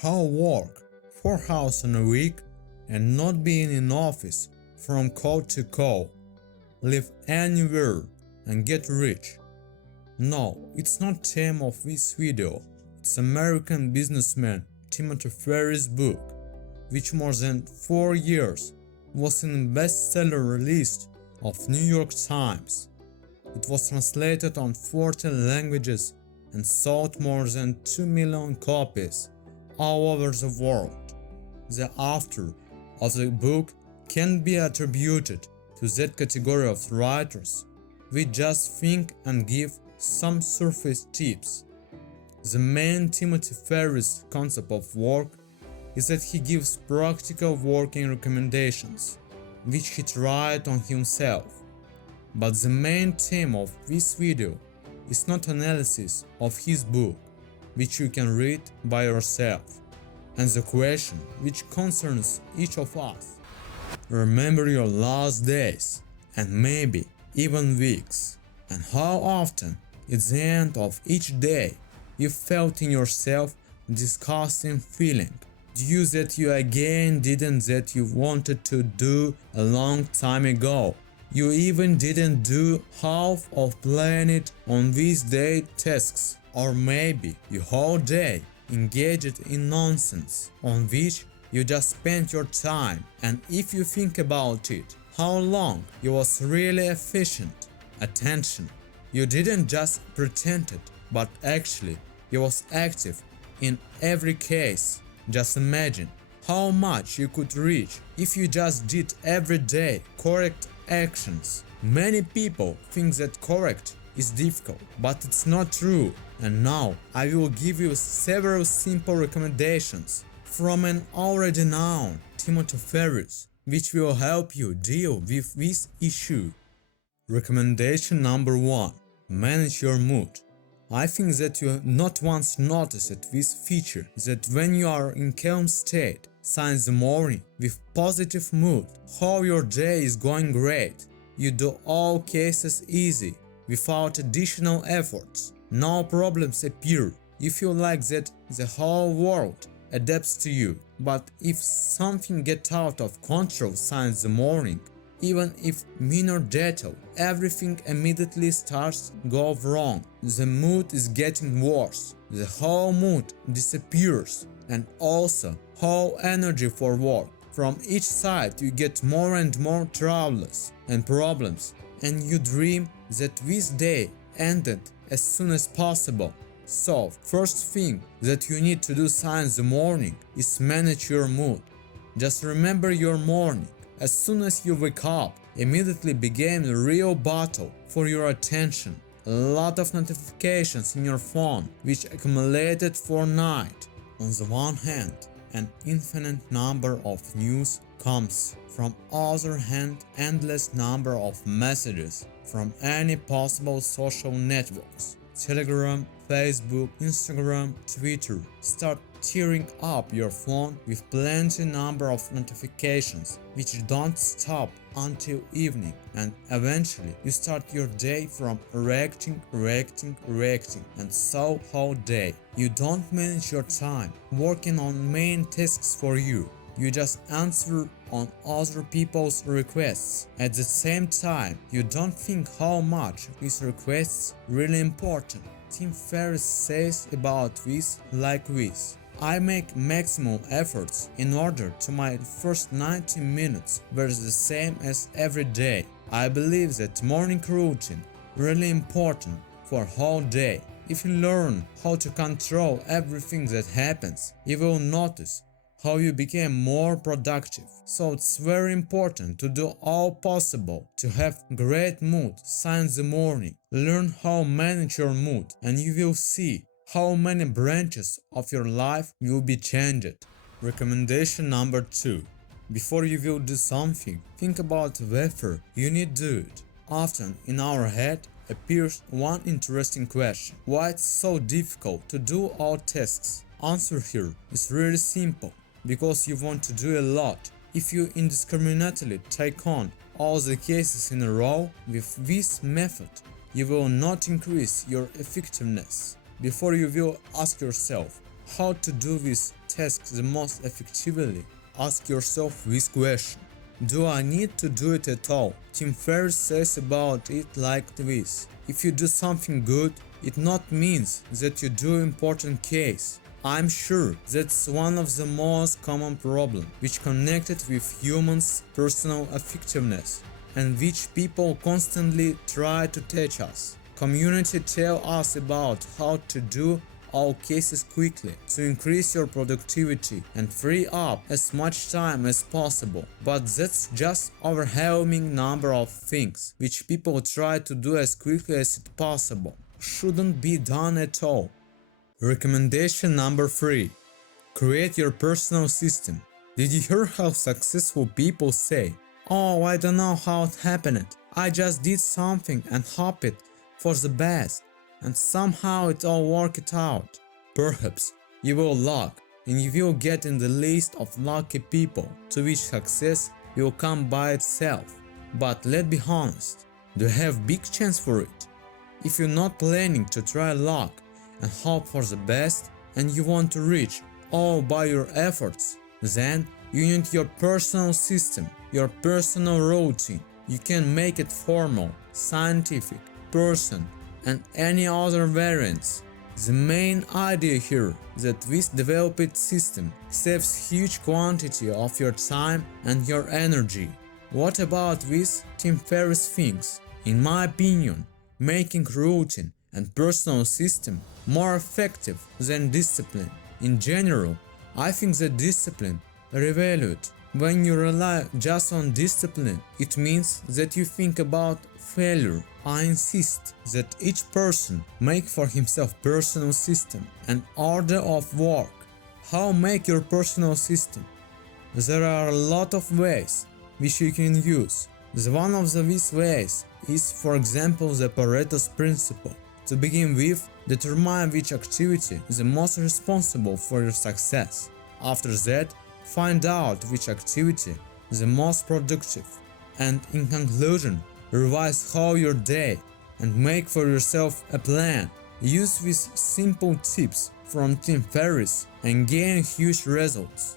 How work 4 hours in a week and not being in office from call to call, live anywhere and get rich. No, it's not theme of this video, it's American businessman Timothy Ferris' book, which more than 4 years was in the bestseller list of New York Times. It was translated on 14 languages and sold more than 2 million copies all over the world. The author of the book can be attributed to that category of writers. We just think and give some surface tips. The main Timothy Ferris concept of work is that he gives practical working recommendations, which he tried on himself. But the main theme of this video is not analysis of his book, which you can read by yourself, and the question which concerns each of us. Remember your last days, and maybe even weeks, and how often at the end of each day you felt in yourself disgusting feeling due that you again didn't that you wanted to do a long time ago. You even didn't do half of planned on these day tasks, or maybe your whole day engaged in nonsense on which you just spent your time. And if you think about it, how long you was really efficient. Attention, you didn't just pretend it, but actually you was active in every case. Just imagine how much you could reach if you just did every day correct actions. Many people think that correct is difficult, but it's not true. And now I will give you several simple recommendations from an already known Timothy Ferris, which will help you deal with this issue. Recommendation number 1. Manage your mood. I think that you not once noticed this feature, that when you are in calm state, since the morning, with positive mood, how your day is going great. You do all cases easy, without additional efforts. No problems appear. You feel like that the whole world adapts to you. But if something gets out of control since the morning, even if minor detail, everything immediately starts to go wrong. The mood is getting worse. The whole mood disappears. And also, whole energy for work. From each side you get more and more troubles and problems, and you dream that this day ended as soon as possible. So, first thing that you need to do since the morning is manage your mood. Just remember your morning. As soon as you wake up, immediately begin a real battle for your attention. A lot of notifications in your phone which accumulated for night. On the one hand, an infinite number of news comes. From other hand, endless number of messages from any possible social networks. Telegram, Facebook, Instagram, Twitter. Start tearing up your phone with plenty number of notifications which don't stop until evening, and eventually you start your day from reacting, and so whole day. You don't manage your time working on main tasks for you. You just answer on other people's requests. At the same time, you don't think how much these requests really important. Tim Ferris says about this like this. I make maximum efforts in order to my first 90 minutes were the same as every day. I believe that morning routine really important for whole day. If you learn how to control everything that happens, you will notice how you became more productive. So it's very important to do all possible to have great mood since the morning. Learn how manage your mood and you will see how many branches of your life will be changed. Recommendation number 2. Before you will do something, think about whether you need to do it. Often in our head appears one interesting question. Why it's so difficult to do all tasks? Answer here is really simple. Because you want to do a lot. If you indiscriminately take on all the cases in a row with this method, you will not increase your effectiveness. Before you will ask yourself, how to do this task the most effectively, ask yourself this question. Do I need to do it at all? Tim Ferris says about it like this. If you do something good, it not means that you do important case. I'm sure that's one of the most common problems which connected with humans' personal effectiveness and which people constantly try to teach us. Community tell us about how to do all cases quickly to increase your productivity and free up as much time as possible. But that's just overwhelming number of things which people try to do as quickly as it possible. Shouldn't be done at all. Recommendation number 3. Create your personal system. Did you hear how successful people say, "Oh, I don't know how it happened. I just did something and hoped for the best, and somehow it all worked out." Perhaps you will luck and you will get in the list of lucky people to which success will come by itself. But let's be honest, do you have big chance for it? If you're not planning to try luck and hope for the best and you want to reach all by your efforts, then you need your personal system, your personal routine. You can make it formal, scientific, person, and any other variants. The main idea here is that this developed system saves huge quantity of your time and your energy. What about this Tim Ferris thinks? In my opinion, making routine and personal system more effective than discipline. In general, I think that discipline revalued. When you rely just on discipline, it means that you think about failure. I insist that each person make for himself personal system and order of work. How make your personal system? There are a lot of ways which you can use. One of these ways is, for example, the Pareto's principle. To begin with, determine which activity is the most responsible for your success. After that, find out which activity is the most productive. And in conclusion, revise how your day and make for yourself a plan. Use these simple tips from Tim Ferris and gain huge results.